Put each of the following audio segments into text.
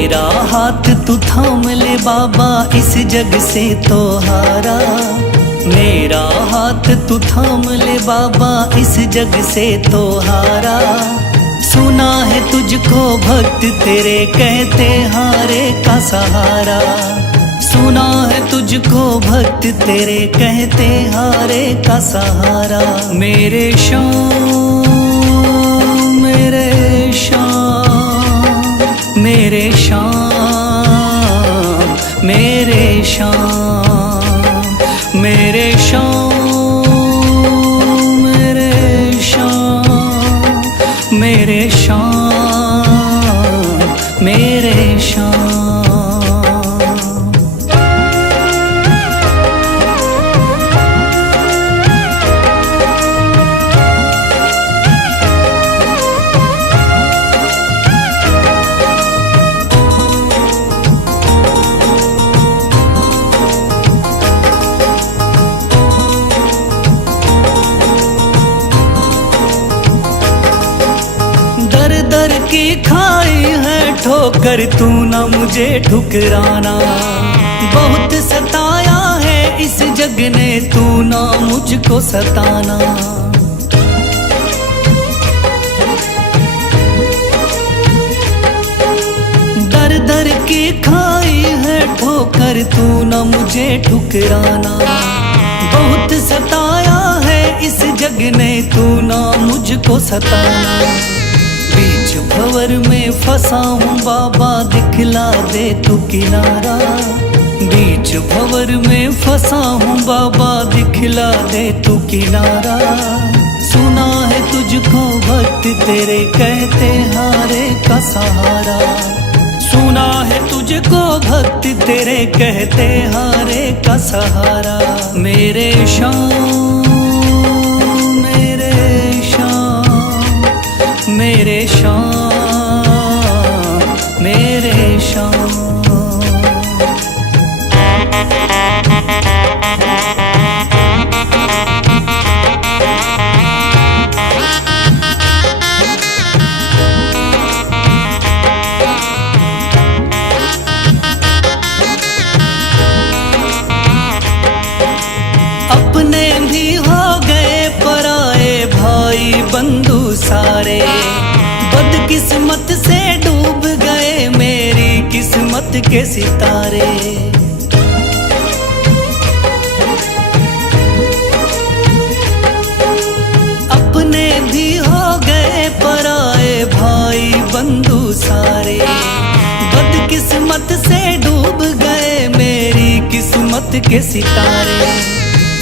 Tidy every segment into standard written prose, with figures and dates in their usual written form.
मेरा हाथ तू थाम ले बाबा, इस जग से तो हारा। मेरा हाथ तू थाम ले बाबा, इस जग से तो हारा। सुना है तुझको भक्त तेरे कहते हारे का सहारा। सुना है तुझको भक्त तेरे कहते हारे का सहारा। मेरे श्याम मेरे श्याम मेरे श्याम मेरे श्याम मेरे श्याम मेरे श्याम मेरे श्याम मेरे श्याम। दर की खाई है ठोकर, तू ना मुझे ठुकराना। बहुत सताया है इस जग ने, तू ना मुझको सताना। दर दर की खाई है ठोकर, तू ना मुझे ठुकराना। बहुत सताया है इस जग ने, तू ना मुझको सताना। बीच भंवर में फंसा हूँ बाबा, दिखला दे तू किनारा। बीच भंवर में फंसा हूँ बाबा, दिखला दे तू किनारा। सुना है तुझको भक्त तेरे कहते हारे का सहारा। सुना है तुझको भक्त तेरे कहते हारे का सहारा। मेरे श्याम मेरे श्याम मेरे श्याम मेरे श्याम। अपने भी हो गए पराए भाई बंधु सारे। बदकिस्मत से डूब गए मेरी किस्मत के सितारे। अपने भी हो गए पराए भाई बंधु सारे। बदकिस्मत से डूब गए मेरी किस्मत के सितारे।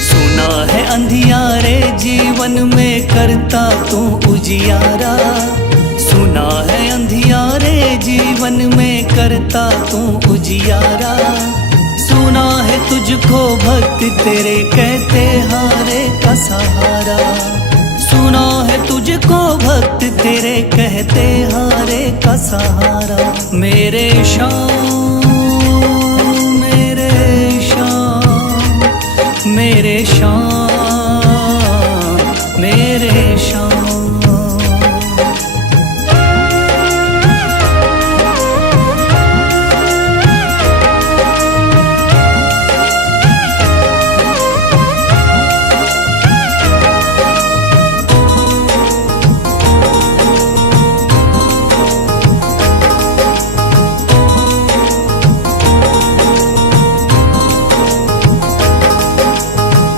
सुना है अंधियारे जीवन में करता तू उजियारा। सुना है अंधियारे जीवन में करता तू उजियारा। सुना है तुझको भक्त तेरे कहते हारे का सहारा। सुना है तुझको भक्त तेरे कहते हारे का सहारा। मेरे श्याम मेरे श्याम मेरे श्याम मेरे श्याम।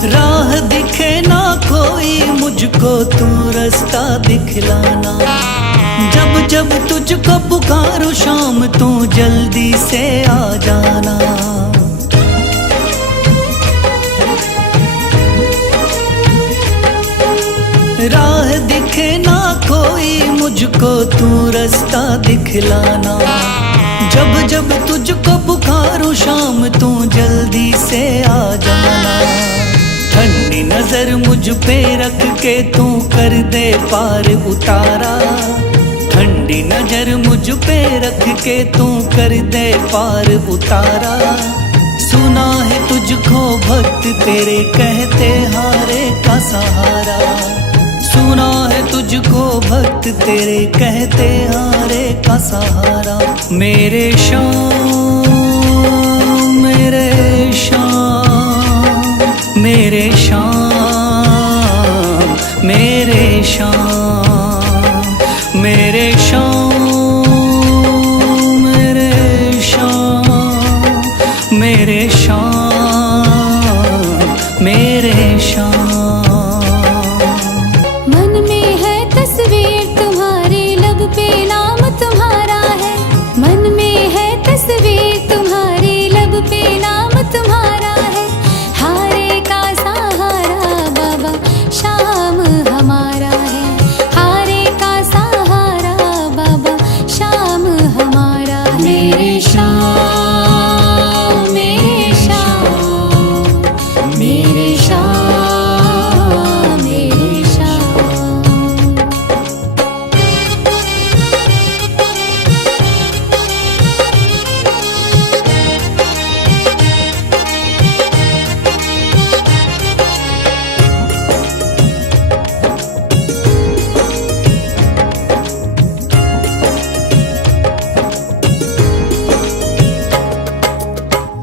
राह दिखे ना कोई मुझको, तू रास्ता दिखलाना। जब जब तुझको पुकारूं शाम, तू जल्दी से आ जाना। राह दिखे ना कोई मुझको, तू रास्ता दिखलाना। जब जब तुझको पुकारूं शाम, तू जल्दी से आ जाना। ठंडी नजर मुझ पे रख के तू कर दे पार उतारा। ठंडी नजर मुझ पे रख के तू कर दे पार उतारा। सुना है तुझको भक्त तेरे कहते हारे का सहारा। चुना है तुझको भक्त तेरे, कहते हारे का सहारा। मेरे श्याम मेरे श्याम मेरे श्याम मेरे श्याम मेरे श्याम मेरे श्याम मेरे श्याम मेरे श्याम। मन में है तस्वीर तुम्हारी, लब पे नाम तुम्हारा है। मन में है तस्वीर तुम्हारी, लब पे नाम तुम्हारा है। हारे का सहारा बाबा श्याम हमारा है। हारे का सहारा बाबा श्याम हमारा है। मेरे श्याम मेरे श्याम मेरे श्याम मेरे श्याम।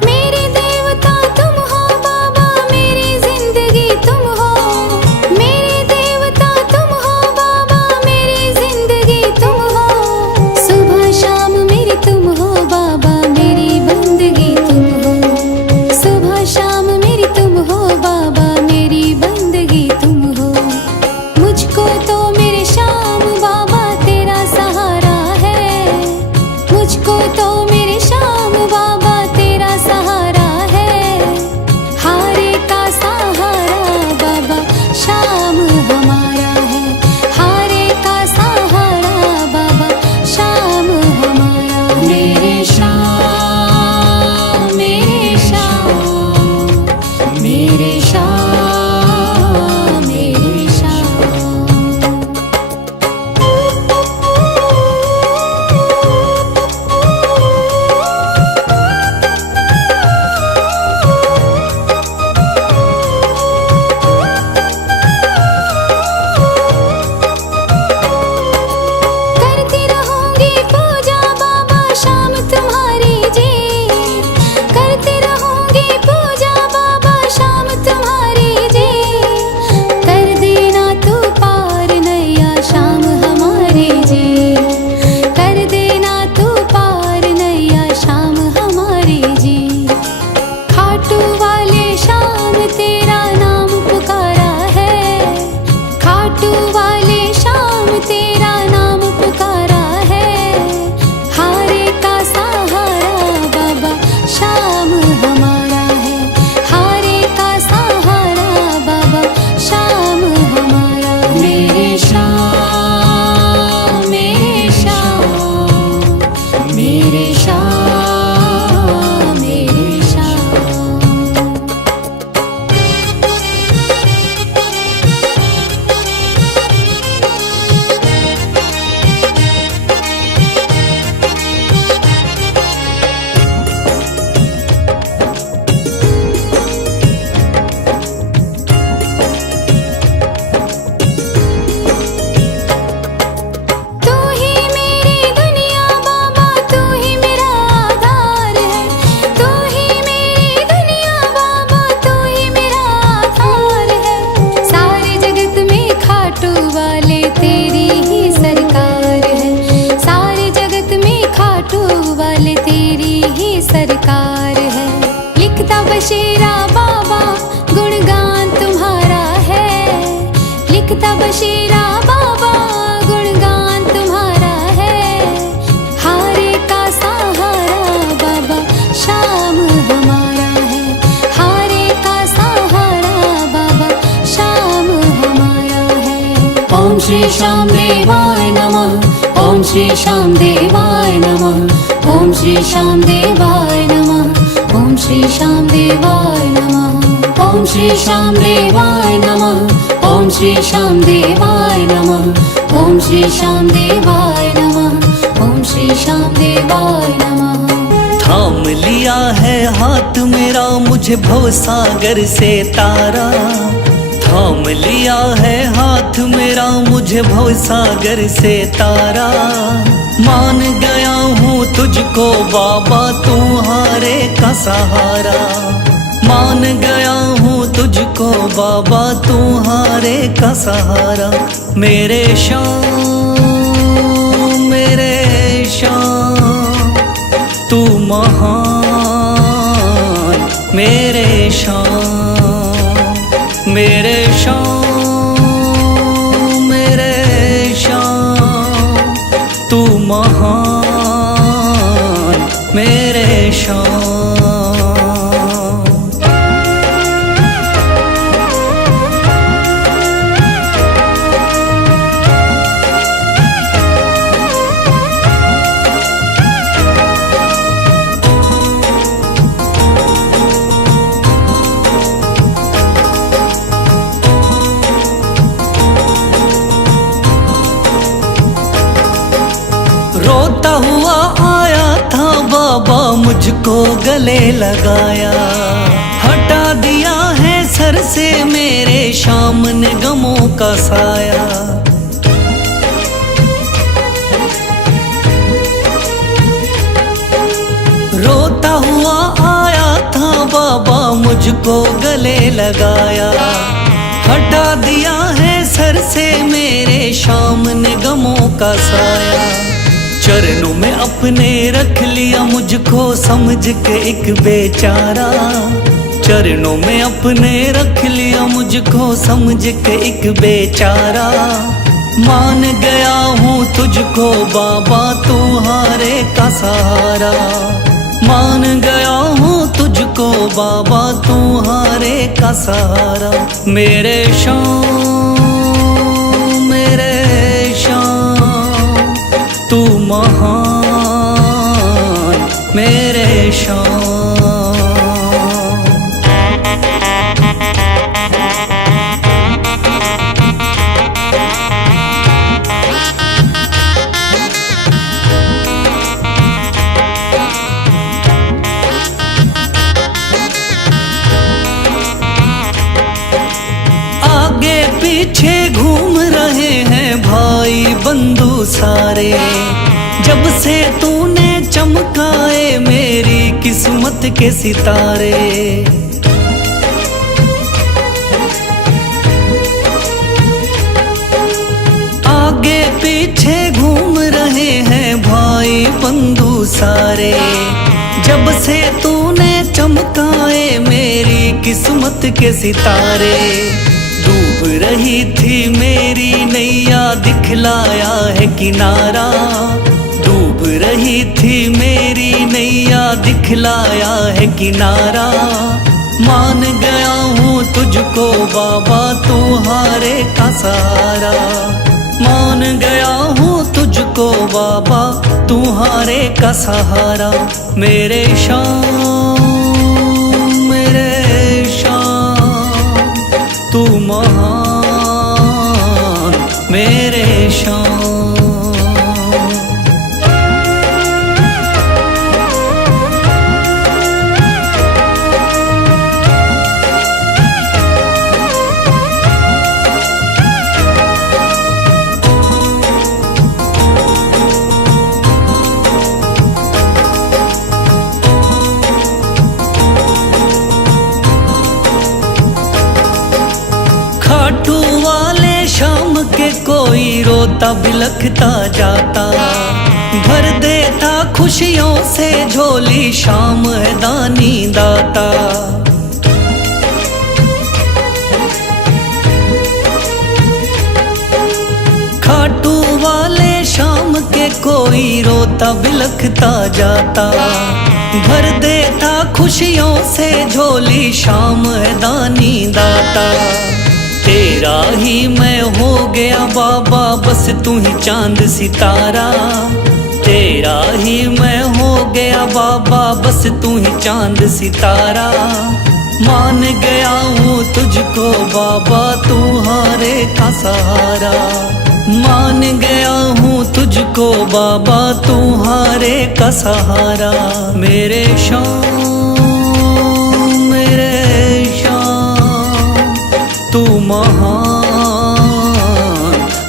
मेरे देवता तुम हो बाबा, मेरी जिंदगी तुम हो। मेरे देवता तुम हो बाबा, मेरी जिंदगी तुम हो। सुबह शाम मेरी तुम हो बाबा, मेरी बंदगी तुम हो। सुबह शाम मेरी तुम हो बाबा, मेरी बंदगी तुम हो। मुझको तो मेरे श्याम बाबा तेरा सहारा है। मुझको तो मेरे श्याम बाबा तेरा सहारा है। हारे का सहारा बाबा श्याम हमारा है। हारे का सहारा बाबा श्याम हमारा है। मेरे श्याम मेरे श्याम मेरे श्याम मेरे श्याम। करती रहूंगी पूजा बाबा शाम तुम्हारी जी। करती रहूंगी पूजा बाबा शाम तुम्हारी जी। कर देना तू पार नैया शाम हमारे जी। कर देना तू पार नैया शाम हमारे जी। खाटू वाले शाम तेरा नाम पुकारा है। खाटू वाले शाम तेरा नाम पुकारा है। हारे का सहारा बाबा श्याम हमारा है। हारे का सहारा बाबा श्याम हमारा है। मेरे श्याम मेरे श्याम मेरे श्याम मेरे श्याम। तू ही मेरी दुनिया बाबा, तू ही मेरा आधार है। तू ही मेरी दुनिया बाबा, तू ही मेरा आधार है। सारे जगत में खाटू वाले तेरी ही सरकार है। सारे जगत में खाटू वाले तेरी ही सरकार है। लिखता बशीरा बाबा गुणगान तुम्हारा है। लिखता बशीरा बाबा गुणगान तुम्हारा है। हारे का सहारा बाबा श्याम हमारा है। हारे का सहारा बाबा श्याम हमारा है। ओम श्री श्याम देवाय नमः। ओम श्री श्याम देवाय नमः। ओम श्री श्याम देवाय नमः। ओम श्री श्याम देवाय नमः। ओम श्री श्याम देवाय नमः। ओम श्री श्याम देवाय नमः। ओम श्री श्याम देवाय नमः। ओम श्री श्याम देवाय नमः। थाम लिया है हाथ मेरा, मुझे भवसागर से तारा। थाम लिया है हाथ मेरा मुझे भवसागर से तारा। मान गया हूँ तुझको बाबा तुम्हारे का सहारा। मान गया हूँ तुझको बाबा तुम्हारे का सहारा। मेरे शाम मेरे शाम तू महान। मेरे शाम मेरे शाम मेरे शाम तू महान। मेरे शाम। रोता हुआ आया था बाबा मुझको गले लगाया। हटा दिया है सर से मेरे शाम ने गमों का साया। रोता हुआ आया था बाबा मुझको गले लगाया। हटा दिया है सर से मेरे शाम ने गमों का साया। चरणों में अपने रख लिया मुझको समझ के एक बेचारा। चरणों में अपने रख लिया मुझको समझ के एक बेचारा। मान गया हूँ तुझको बाबा तुम्हारे का सहारा। मान गया हूँ तुझको बाबा तुम्हारे का सहारा। मेरे शाम मेरे शाम तू महान। मेरे शाम। आगे पीछे घूम रहे हैं भाई बंधु सारे। जब से तूने चमकाए मेरी किस्मत के सितारे। आगे पीछे घूम रहे हैं भाई बंधु सारे। जब से तूने चमकाए मेरी किस्मत के सितारे। डूब रही थी मेरी नैया दिखलाया है किनारा। डूब रही थी मेरी नैया दिखलाया है किनारा। मान गया हूँ तुझको बाबा तुम्हारे का सहारा। मान गया हूँ तुझको बाबा तुम्हारे का सहारा। मेरे शाम मेरे शाम तू महान। मेरे शाम। खाटू वाले शाम के कोई रोता बिलखता जाता। भर देता खुशियों से झोली शाम है दानी दाता। खाटू वाले शाम के कोई रोता बिलखता जाता। भर देता खुशियों से झोली शाम है दानी दाता। तेरा ही मैं हो गया बाबा बस तू ही चांद सितारा। तेरा ही मैं हो गया बाबा बस तू ही चांद सितारा। मान गया हूँ तुझको बाबा तुम्हारे का सहारा। मान गया हूँ तुझको बाबा तुम्हारे का सहारा। मेरे शाम मेरे शाम तू महान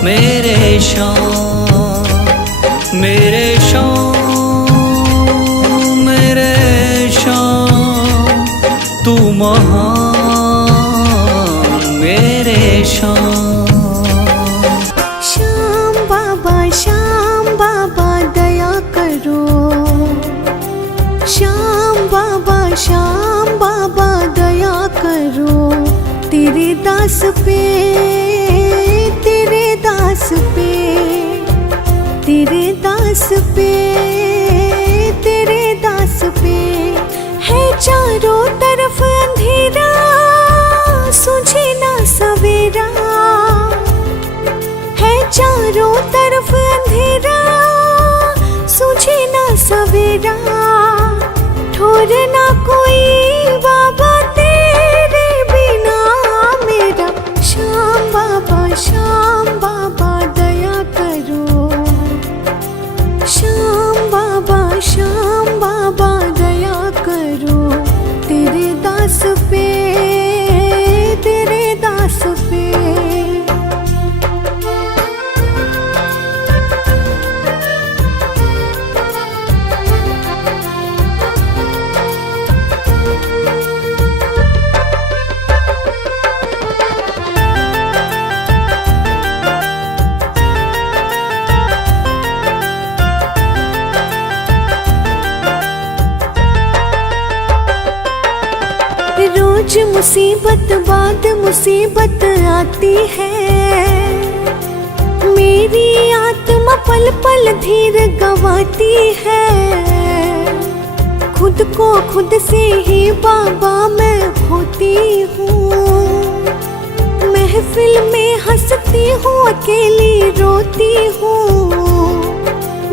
मेरे शान, मेरे शान, मेरे शान, तू महान मेरे शान। श्याम बाबा दया करो। श्याम बाबा दया करो। तेरे दास पे, तेरे दास पे, तेरे दास पे, तेरे दास पे है चारों तरफ अंधेरा, सूझे ना सवेरा। है चारों तरफ अंधेरा, सूझे ना सवेरा। ठोर ना कोई बाबा तेरे बिना मेरा। श्याम बाबा दया करो। श्याम बाबा दया करो। तेरे दास पे, तेरे दास पे। रोज मुसीबत बाद मुसीबत आती है। मेरी आत्मा पल पल धीर गंवाती है। खुद को खुद से ही बाबा मैं खोती हूँ। महफिल में हंसती हूँ, अकेली रोती हूँ।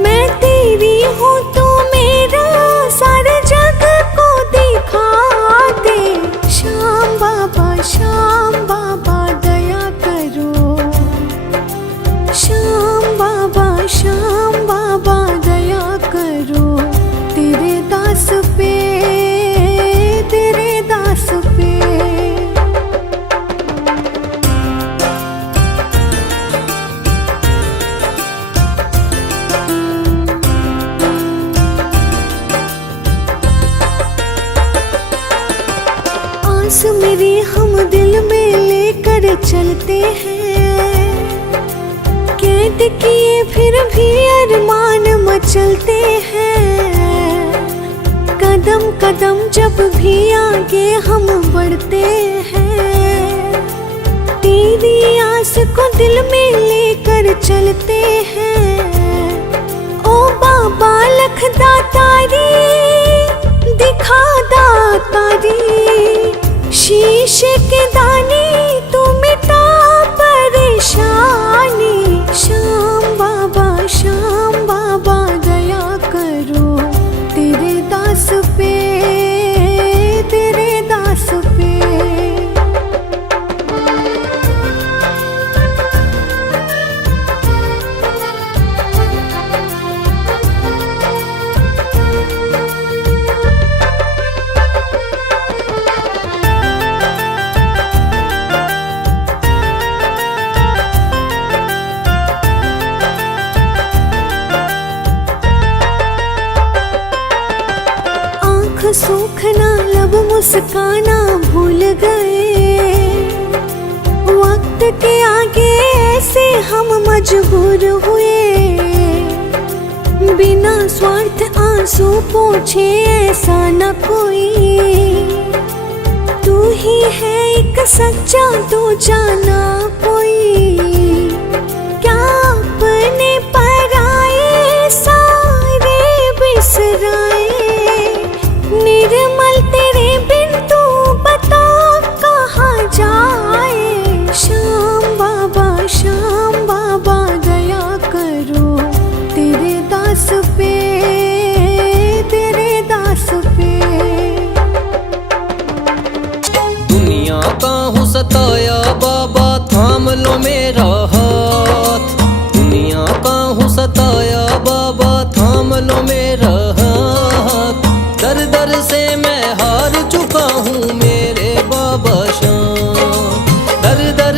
मैं तेरी हूँ तो मेरा सारे जग को दिखा दे। श्याम बाबा दया करो। श्याम बाबा दया करो। तेरे दास पे, तेरे दास पे। आस मेरी हम दिल में लेकर चलते हैं। कैद किए फिर भी अरमान मचलते हैं। कदम कदम जब भी आगे हम बढ़ते हैं। तेरी आस को दिल में लेकर चलते हैं। ओ बाबा लख दातारी, दिखा दातारी। शीश के दाने तू मिटा परेशानी। श्याम बाबा दया करो। तेरे दास पे, तेरे दास पे। सूखना लब मुस्काना भूल गए। वक्त के आगे ऐसे हम मजबूर हुए। बिना स्वार्थ आंसू पोंछे ऐसा न कोई। तू ही है एक सच्चा, तू जाना कोई। क्या अपने पराए सारे बिसराए। निर्मल तेरे बिन तू बता कहाँ जाए। श्याम बाबा दया करो। तेरे दास पे, तेरे दास पे। दुनिया का हूँ सताया बाबा, थाम लो मेरा हाथ। दुनिया का हूँ सताया बाबा, थाम लो मेरा हाथ। दर दर से मैं हार चुका हूँ मेरे बाबा श्याम। दर दर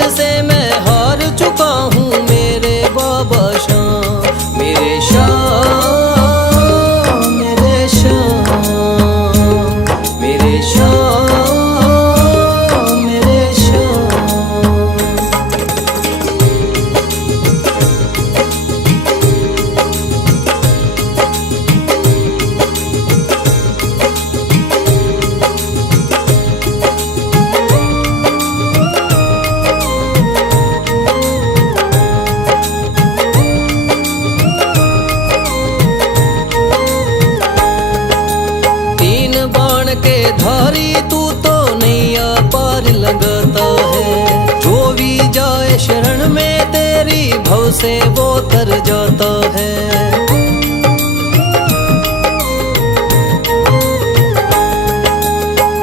से वो तर जाता है।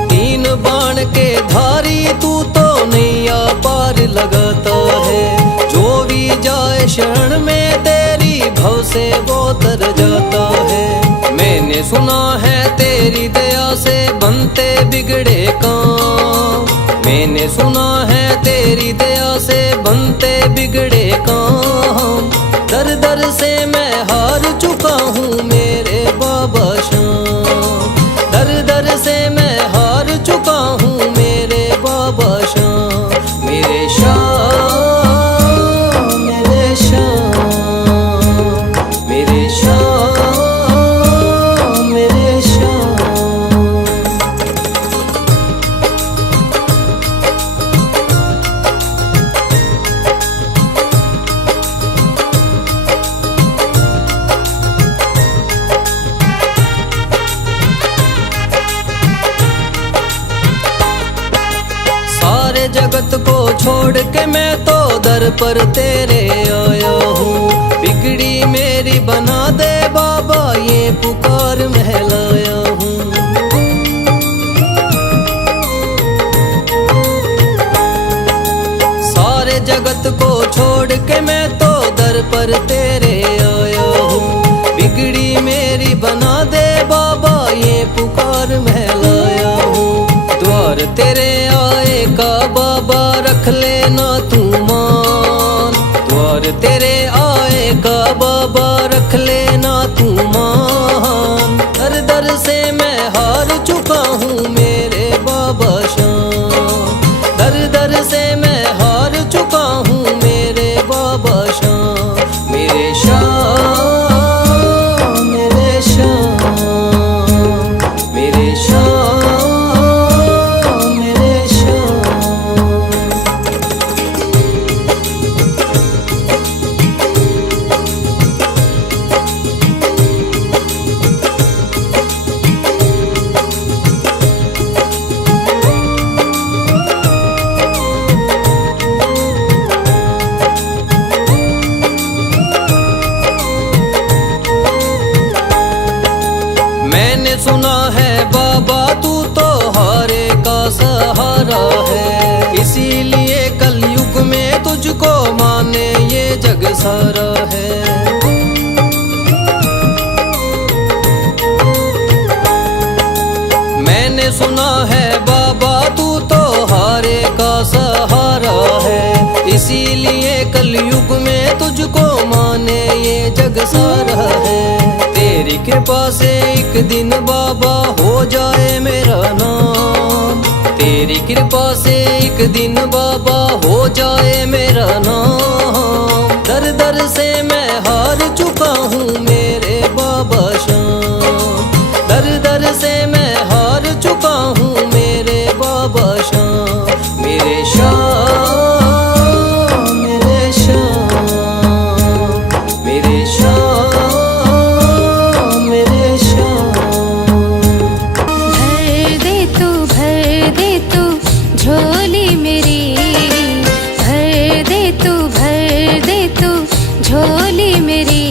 तीन बाण के धारी तू तो नैया पार लगाता है। जो भी जाए शरण में तेरी भव से वो तर जाता है। मैंने सुना है तेरी दया से बनते बिगड़े काम। मैंने सुना है तेरी दया से बनते बिगड़े काम। दर दर से मैं हार चुका हूँ मेरे बाबा श्याम। दर दर से मैं हार चुका हूँ मेरे बाबा श्याम। मेरे श्याम, मेरे श्याम, मेरे श्याम, मेरे श्याम। सारे जगत को छोड़ के मैं तो दर पर तेरे आया हूँ। बिगड़ी मेरी बना दे बाबा ये पुकार महलाया हूँ। सारे जगत को छोड़ के मैं तो दर पर तेरे आया हूँ। बिगड़ी मेरी बना दे बाबा ये पुकार महलाया हूँ। द्वार तेरे आए का बाबा रख लेना तू मान। द्वार तेरे आए का बाबा रख लेना तू मान। दर दर से मैं हार चुका हूँ मेरे बाबा श्याम। दर दर से मैं हार चुका हूँ मेरे बाबा श्याम। मेरे श्याम, मेरे श्याम, मेरे श्याम, मेरे श्याम। मैंने सुना है बाबा तू तो हारे का सहारा है। इसीलिए कलयुग में तुझको माने ये जग सारा है। मैंने सुना है बाबा तू तो हारे का सहारा है। इसीलिए कलयुग में तुझको माने ये जग सारा है। तेरी कृपा से एक दिन बाबा हो जाए मेरा नाम। तेरी कृपा से एक दिन बाबा हो जाए मेरा नाम। दर दर से मैं हार चुका हूँ मेरे बाबा श्याम। दर दर से मैं हार चुका हूँ मेरे बाबा श्याम। मेरे श्याम, मेरे श्याम, मेरे श्याम, मेरे श्याम। भर दे तू झोली मेरी। भर दे तू झोली मेरी।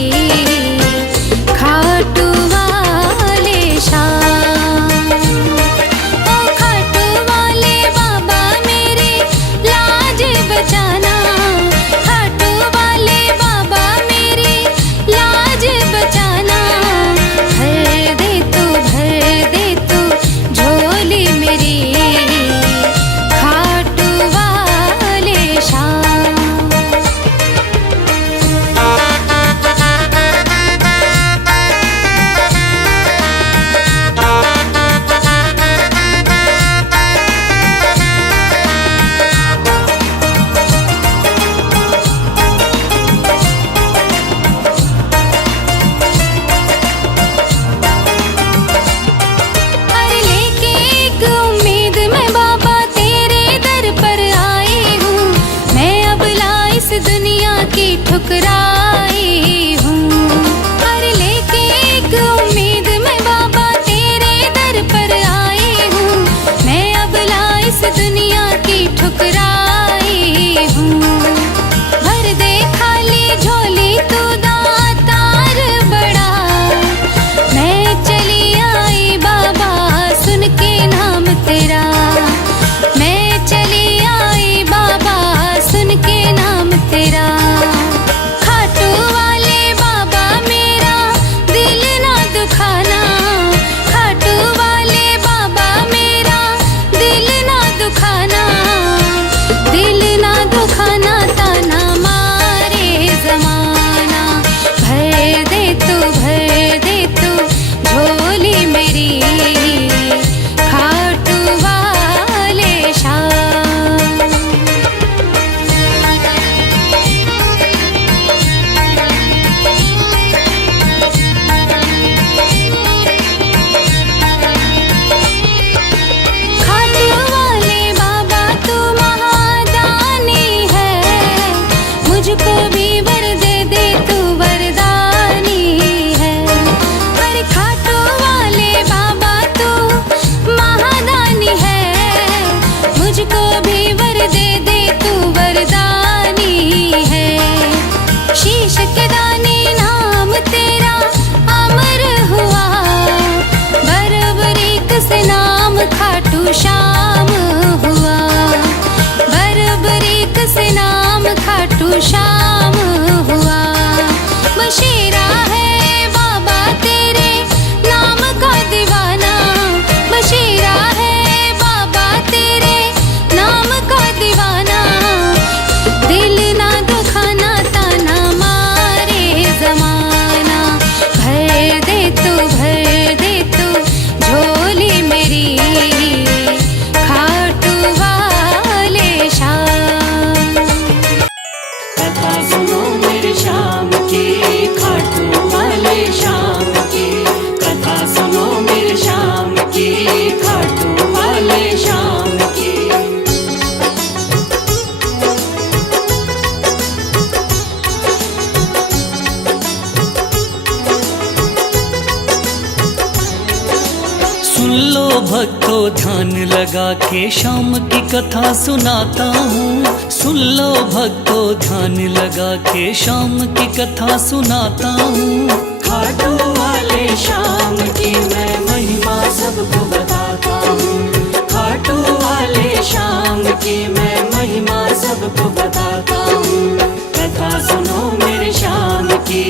सुन लो भक्तों ध्यान लगा के शाम की कथा सुनाता हूँ। सुन लो भक्तों ध्यान लगा के शाम की कथा सुनाता हूँ। खाटू वाले शाम की मैं महिमा सबको बताता हूँ। खाटू वाले शाम की मैं महिमा सबको बताता हूँ। कथा सुनो मेरे शाम की,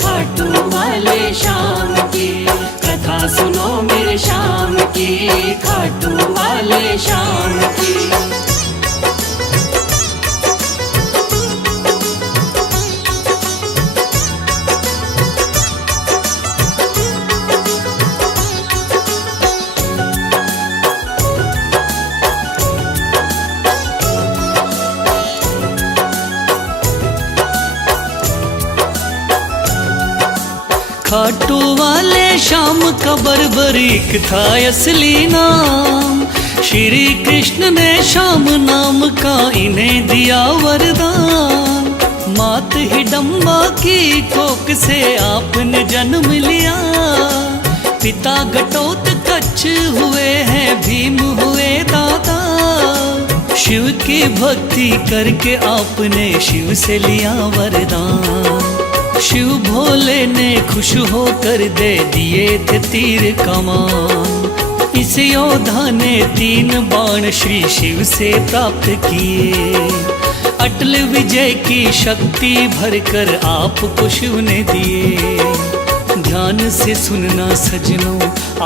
खाटू वाले शाम की। कथा सुनो मेरे शाम की, खाटू वाले शाम की। खाटू वाले शाम का बर्बरीक था असली नाम। श्री कृष्ण ने शाम नाम का इन्हें दिया वरदान। मात हिडम्बा की कोख से आपने जन्म लिया। पिता घटोत्कच हुए हैं, भीम हुए दादा। शिव की भक्ति करके आपने शिव से लिया वरदान। शिव भोले ने खुश होकर दे दिए थे तीर कमान। इस योद्धा ने 3 बाण श्री शिव से प्राप्त किए। अटल विजय की शक्ति भरकर आपको शिव ने दिए। ध्यान से सुनना सजनों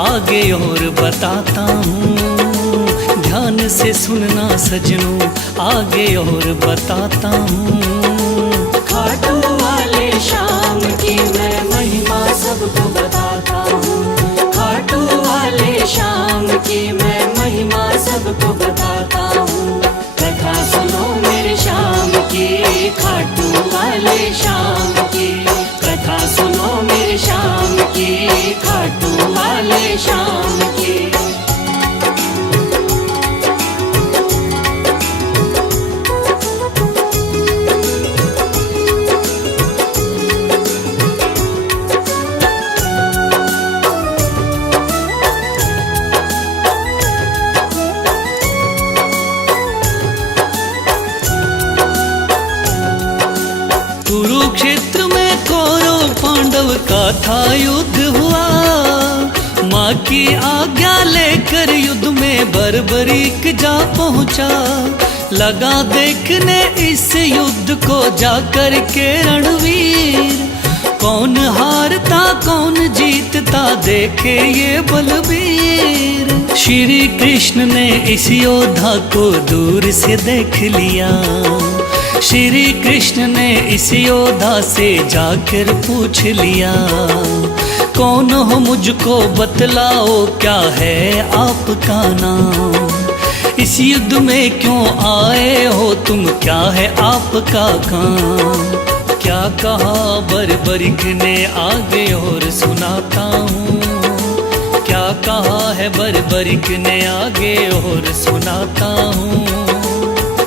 आगे और बताता हूँ। ध्यान से सुनना सजनों आगे और बताता हूँ। खाटू वाले शाम की मैं महिमा सबको बताता हूँ। खाटू वाले शाम की मैं महिमा सबको बताता हूँ। कथा सुनो मेरे शाम की, खाटू वाले शाम की। कथा सुनो मेरे शाम की, खाटू वाले शाम की। कुरुक्षेत्र में कौरव पांडव का था युद्ध हुआ। माँ की आज्ञा लेकर युद्ध में बर्बरीक जा पहुँचा। लगा देखने इस युद्ध को जाकर के रणवीर। कौन हारता कौन जीतता देखे ये बलबीर। श्री कृष्ण ने इस योद्धा को दूर से देख लिया। श्री कृष्ण ने इस योद्धा से जाकर पूछ लिया। कौन हो मुझको बतलाओ, क्या है आपका नाम। इस युद्ध में क्यों आए हो तुम, क्या है आपका काम। क्या कहा बर्बरीक ने आगे और सुनाता हूँ। क्या कहा है बर्बरीक ने आगे और सुनाता हूँ।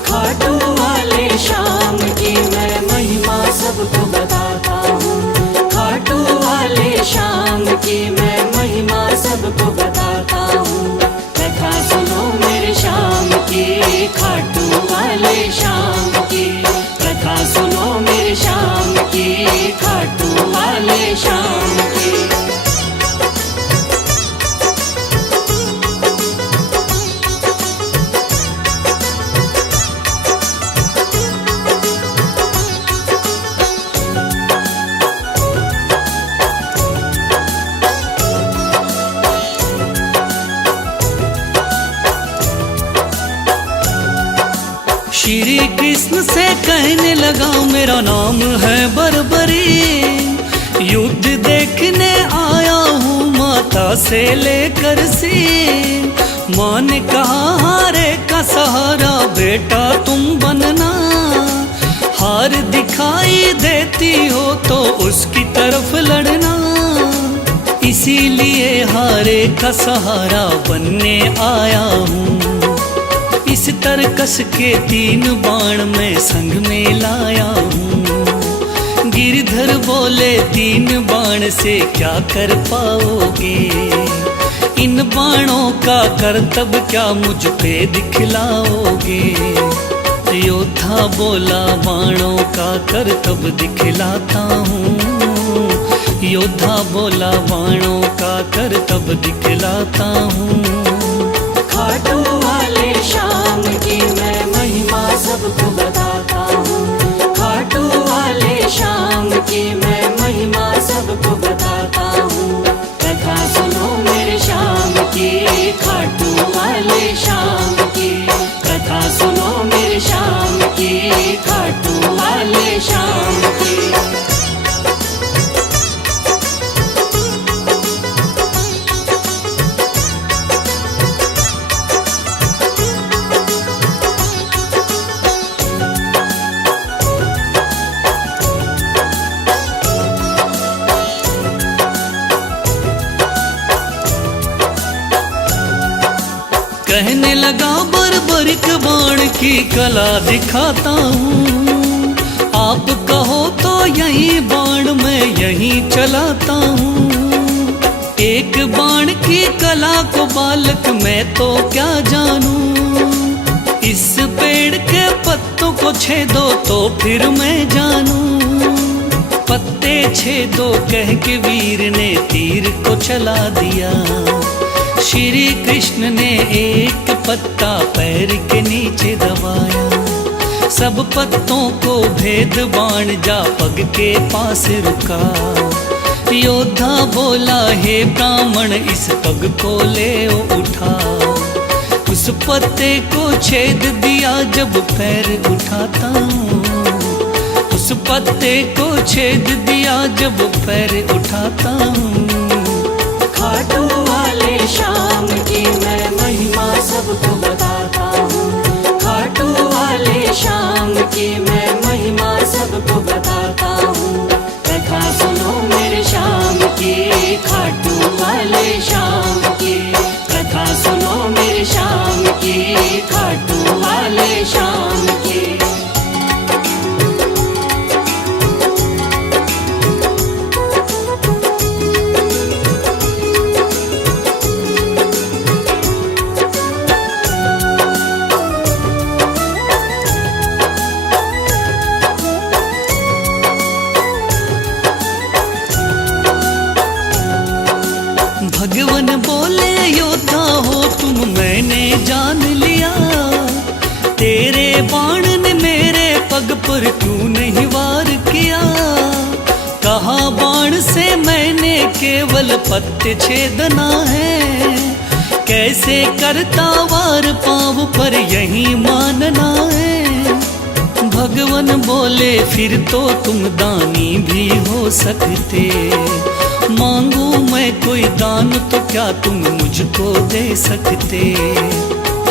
खाटू वाले शाम की मैं महिमा सबको बताता हूँ। खाटू वाले शाम की मैं महिमा सबको बताता हूँ। कथा सुनो मेरे शाम की, खाटू वाले शाम की। कथा सुनो मेरे शाम की, खाटू वाले शाम की। श्री कृष्ण से कहने लगा मेरा नाम है बर्बरी। युद्ध देखने आया हूँ माता से लेकर सीन। माँ ने कहा हारे का सहारा बेटा तुम बनना। हार दिखाई देती हो तो उसकी तरफ लड़ना। इसीलिए हारे का सहारा बनने आया हूँ। इस तरकस के 3 बाण में संग में लाया हूँ। गिरधर बोले 3 बाण से क्या कर पाओगे। इन बाणों का करतब क्या मुझ पे दिखलाओगे? योद्धा बोला बाणों का करतब दिखलाता हूँ। योद्धा बोला बाणों का करतब दिखलाता हूँ। खाटू वाले श्याम की मैं महिमा सबको बताता हूँ। खाटू वाले श्याम की मैं महिमा सबको बताता हूँ। कथा सुनो मेरे श्याम की, खाटू वाले श्याम की। कथा सुनो मेरे श्याम की, खाटू वाले श्याम की। कहने लगा बर्बरिक बाण की कला दिखाता हूँ। आप कहो तो यही बाण मैं यहीं चलाता हूँ। एक बाण की कला को बालक मैं तो क्या जानूं। इस पेड़ के पत्तों को छेदो तो फिर मैं जानूं। पत्ते छेदो कह के वीर ने तीर को चला दिया। श्री कृष्ण ने एक पत्ता पैर के नीचे दबाया। सब पत्तों को भेद बाण जा पग के पास रुका। योद्धा बोला हे ब्राह्मण इस पग को ले उठा। उस पत्ते को छेद दिया जब पैर उठाता हूँ। उस पत्ते को छेद दिया जब पैर उठाता हूँ। खाटू वाले श्याम की मैं महिमा सबको बताता हूँ। खाटू वाले श्याम की मैं महिमा सबको बताता हूँ। कथा सुनो मेरे श्याम की, खाटू वाले श्याम की। कथा सुनो मेरे श्याम की, खाटू वाले श्याम की। भगवान बोले योद्धा हो तुम मैंने जान लिया। तेरे बाण ने मेरे पग पर क्यों नहीं वार किया। कहा बाण से मैंने केवल पत्ते छेदना है। कैसे करता वार पाँव पर यही मानना है। भगवान बोले फिर तो तुम दानी भी हो सकते। मांगू मैं कोई दान तो क्या तुम मुझको दे सकते।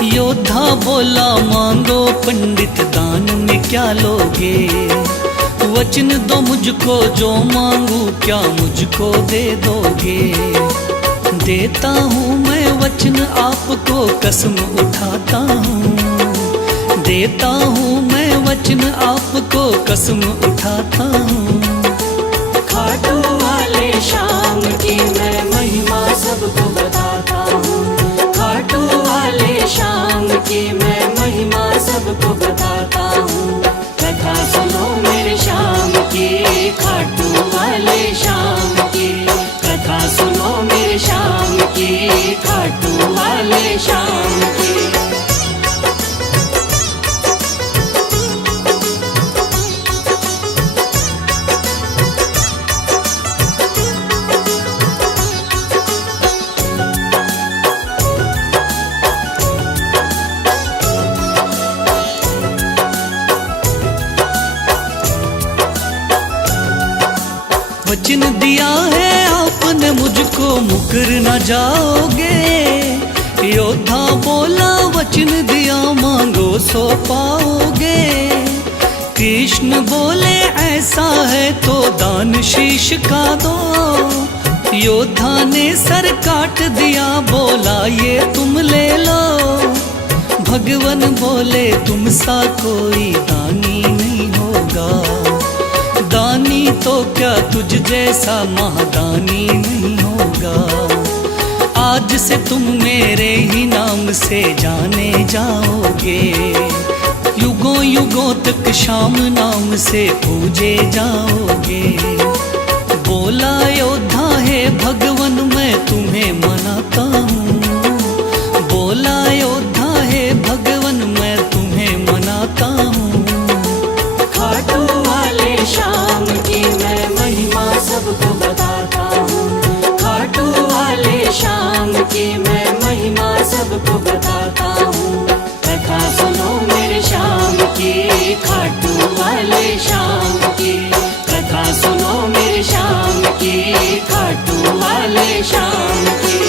योद्धा बोला मांगो पंडित दान में क्या लोगे। वचन दो मुझको जो मांगू क्या मुझको दे दोगे। देता हूँ मैं वचन आपको कसम उठाता हूँ। देता हूँ मैं वचन आपको कसम उठाता हूँ। खाटू वाले श्याम की मैं महिमा सबको बताता हूँ। खाटू वाले श्याम की मैं महिमा सबको बताता हूँ। कथा सुनो मेरे श्याम की, खाटू वाले श्याम की। कथा सुनो मेरे श्याम की, खाटू वाले श्याम की। वचन दिया है आपने मुझको मुकर न जाओगे। योद्धा बोला वचन दिया मांगो सो पाओगे। कृष्ण बोले ऐसा है तो दान शीश का दो। योद्धा ने सर काट दिया बोला ये तुम ले लो। भगवान बोले तुम सा कोई दानी नहीं होगा। दानी तो क्या तुझ जैसा महादानी नहीं होगा। आज से तुम मेरे ही नाम से जाने जाओगे, युगों युगों तक श्याम नाम से पूजे जाओगे। बोला योद्धा है भगवन मैं तुम्हें मनाता हूँ, बोला योद्धा है भगवन मैं तुम्हें मनाता हूँ। खाटू वाले श्याम की मैं महिमा सबको बताता हूँ, खाटू वाले श्याम की मैं महिमा सबको बताता हूँ। कथा सुनो मेरे श्याम की, खाटू वाले श्याम की, कथा सुनो मेरे श्याम की, खाटू वाले श्याम की।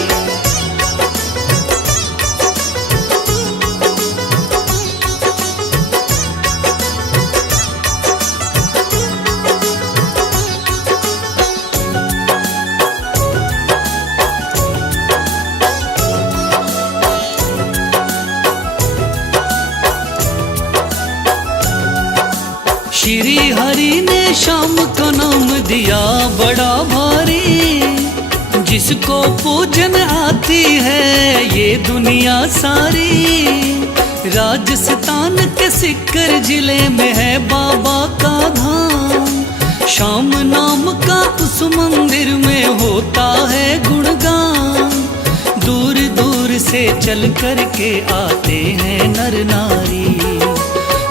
श्री हरि ने श्याम का नाम दिया बड़ा भारी, जिसको पूजन आती है ये दुनिया सारी। राजस्थान के सिक्कर जिले में है बाबा का धाम, श्याम नाम का उस मंदिर में होता है गुणगान। दूर दूर से चल कर के आते हैं नर नारी,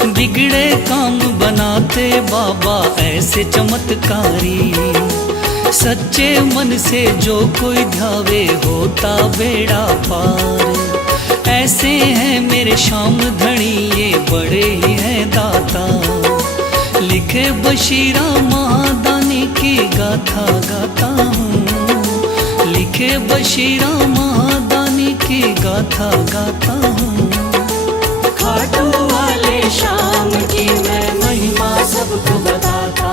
बिगड़े काम बनाते बाबा ऐसे चमत्कारी। सच्चे मन से जो कोई ध्यावे होता बेड़ा पार। ऐसे हैं मेरे श्याम धनी ये बड़े ही हैं दाता, लिखे बशीरा महादानी की गाथा गाता हूँ, लिखे बशीरा महादानी की गाथा गाता हूँ। खाटू वाले श्याम की मैं महिमा सबको बताता